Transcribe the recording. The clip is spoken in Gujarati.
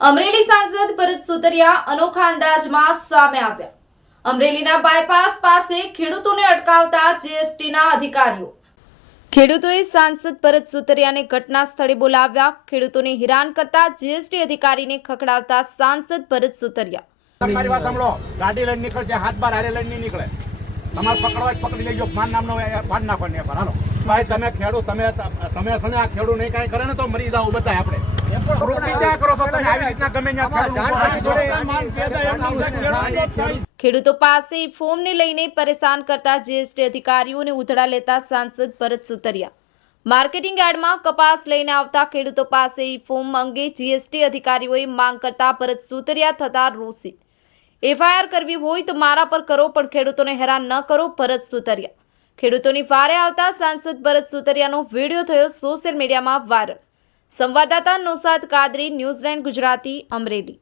અમરેલી સાંસદ ભરત સુતરિયા અનોખા અંદાજમાં સામે આવ્યા। અમરેલીના બાયપાસ પાસે ખેડૂતોને અટકાવતા જીએસટીના અધિકારીઓ। ખેડૂતોએ સાંસદ ભરત સુતરિયાને ઘટના સ્થળે બોલાવ્યા। ખેડૂતોને હેરાન કરતા જીએસટી અધિકારીને ખખડાવતા સાંસદ ભરત સુતરિયા। મારી વાત સાંભળો, ગાડી લઈને નીકળશે, હાથ બાર હારે લઈને નીકળે, તમારે પકડવા જ પકડી લેજો, માન નામનો પાડ નાખવાની પર હાલો ભાઈ, તમે ખેડૂત તમે છે ને, આ ખેડૂત નહીં કાંઈ કરે ને તો મરી જાવ બધા આપણે ખેડૂતો પાસે ફોર્મને લઈને પરેશાન કરતા જીએસટી અધિકારીઓને ઉધડા લેતા સાંસદ ભરત સુતરિયા। માર્કેટિંગ યાર્ડમાં કપાસ લઈને આવતા ખેડૂતો પાસે ફોર્મ અંગે જીએસટી અધિકારીઓએ માંગ કરતા ભરત સુતરિયા થતા રોષિત। એફઆઈઆર કરવી હોય તો મારા પર કરો, પણ ખેડૂતોને હેરાન ન કરો, ભરત સુતરિયા। ખેડૂતોની વારે આવતા સાંસદ ભરત સુતરિયાનો વિડીયો થયો સોશિયલ મીડિયામાં વાયરલ। સંવાદદાતા નૌશાદ કાદરી, ન્યૂઝ9 ગુજરાતી, અમરેલી।